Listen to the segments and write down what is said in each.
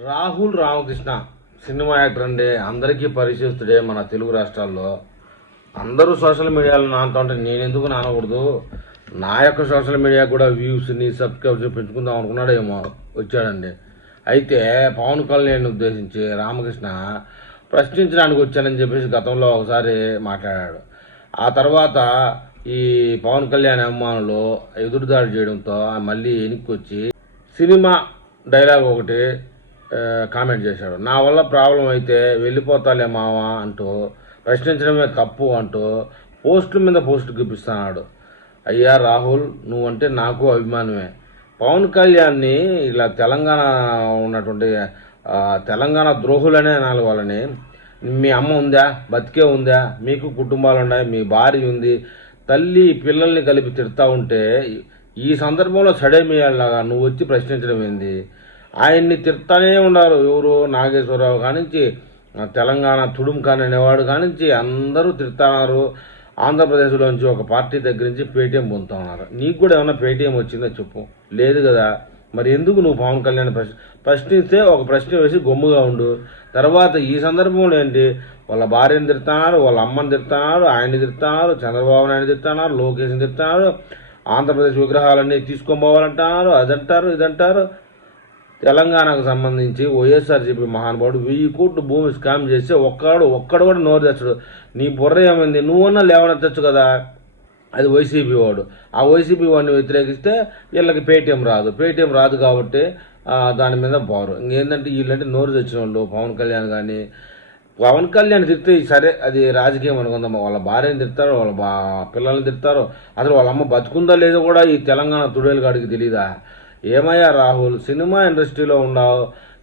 Rahul Ramakrishna cinema actor అండి, అందరికీ పరిచయస్తుడే మన తెలుగు రాష్ట్రాల్లో. అందరూ సోషల్ మీడియాలో నానుతూ ఉంటే నేను ఎందుకు నానకూడదు, నా యొక్క సోషల్ మీడియా కూడా వ్యూస్ని సబ్స్క్రైబ్స్ పెంచుకుందాం అనుకున్నాడేమో వచ్చాడండి. అయితే పవన్ కళ్యాణ్ ఉద్దేశించి రామకృష్ణ ప్రశ్నించడానికి వచ్చానని చెప్పేసి గతంలో ఒకసారి మాట్లాడాడు. ఆ తర్వాత ఈ పవన్ కళ్యాణ్ అభిమానులు ఎదురుదాడి చేయడంతో మళ్ళీ వెనక్కి వచ్చి సినిమా డైలాగ్ ఒకటి కామెంట్ చేశాడు. నా వల్ల ప్రాబ్లం అయితే వెళ్ళిపోతాలే మావా అంటూ, ప్రశ్నించడమే తప్పు అంటూ పోస్టుల మీద పోస్టులు చూపిస్తున్నాడు. అయ్యా రాహుల్, నువ్వంటే నాకు అభిమానమే. పవన్ కళ్యాణ్ని ఇలా తెలంగాణ ఉన్నటువంటి తెలంగాణ ద్రోహులనే అనాలి వాళ్ళని. మీ అమ్మ ఉందా, బతికే ఉందా, మీకు కుటుంబాలు ఉన్నాయి, మీ భార్య ఉంది, తల్లి పిల్లల్ని కలిపి తిడతా ఉంటే ఈ సందర్భంలో సడేమియాలాగా నువ్వు వచ్చి ప్రశ్నించడం ఏంది? ఆయన్ని తిడతానే ఉన్నారు. ఎవరు? నాగేశ్వరరావు కానించి తెలంగాణ తుడుం ఖాన్ అనేవాడు కానించి అందరూ తిడతాన్నారు. ఆంధ్రప్రదేశ్లోంచి ఒక పార్టీ దగ్గర నుంచి పేటీఎం పొందుతా ఉన్నారు. నీకు కూడా ఏమన్నా పేటీఎం వచ్చిందో చెప్పు. లేదు కదా, మరి ఎందుకు నువ్వు పవన్ కళ్యాణ్ ప్రశ్నిస్తే ఒక ప్రశ్న వేసి గమ్ముగా ఉండు. తర్వాత ఈ సందర్భంలో ఏంటి, వాళ్ళ భార్యని తిడుతున్నారు, వాళ్ళ అమ్మని తిడుతున్నారు, ఆయన్ని తిడుతున్నారు, చంద్రబాబు నాయుడు తిడుతున్నారు, లోకేష్ని తిడుతున్నారు, ఆంధ్రప్రదేశ్ విగ్రహాలన్నీ తీసుకొని పోవాలంటున్నారు, అదంటారు ఇదంటారు. తెలంగాణకు సంబంధించి వైఎస్ఆర్సీపీ మహానుభావుడు 1000 కోట్లు భూమి స్కామ్ చేస్తే ఒక్కడు కూడా నోరు తెచ్చడు. నీ బుర్ర ఏమైంది? నువ్వన్నా లేవనెత్తచ్చు కదా. అది వైసీపీ వాడు. ఆ వైసీపీ వాడిని వ్యతిరేకిస్తే వీళ్ళకి పేటీఎం రాదు కాబట్టి దాని మీద పోరు. ఇంకేంటంటే వీళ్ళంటే నోరు తెచ్చిన వాళ్ళు పవన్ కళ్యాణ్ కానీ, పవన్ కళ్యాణ్ తిడితే సరే అది రాజకీయం అనుకుందాం. వాళ్ళ భార్యని తిడతారు, వాళ్ళ పిల్లల్ని తిడతారు, అసలు వాళ్ళ అమ్మ బతుకుందా లేదో కూడా ఈ తెలంగాణ తుడేలు గాడికి తెలీదా? ఏమయ్యా రాహుల్, సినిమా ఇండస్ట్రీలో ఉన్నావు,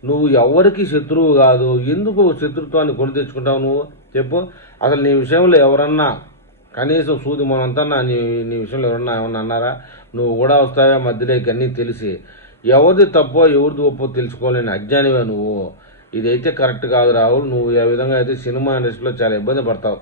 నువ్వు ఎవరికి శత్రువు కాదు, ఎందుకు శత్రుత్వాన్ని కొని తెచ్చుకుంటావు నువ్వు చెప్పు. అసలు నీ విషయంలో ఎవరన్నా కనీసం సూది మనంతా నీ విషయంలో ఎవరన్నా ఏమన్నా అన్నారా? నువ్వు కూడా వస్తావే మధ్యలోకి అన్నీ తెలిసి. ఎవరిది తప్పో ఎవరిది ఒప్పో తెలుసుకోలేని అజ్ఞానివే నువ్వు. ఇదైతే కరెక్ట్ కాదు రాహుల్. నువ్వు ఏ విధంగా అయితే సినిమా ఇండస్ట్రీలో చాలా ఇబ్బంది పడతావు.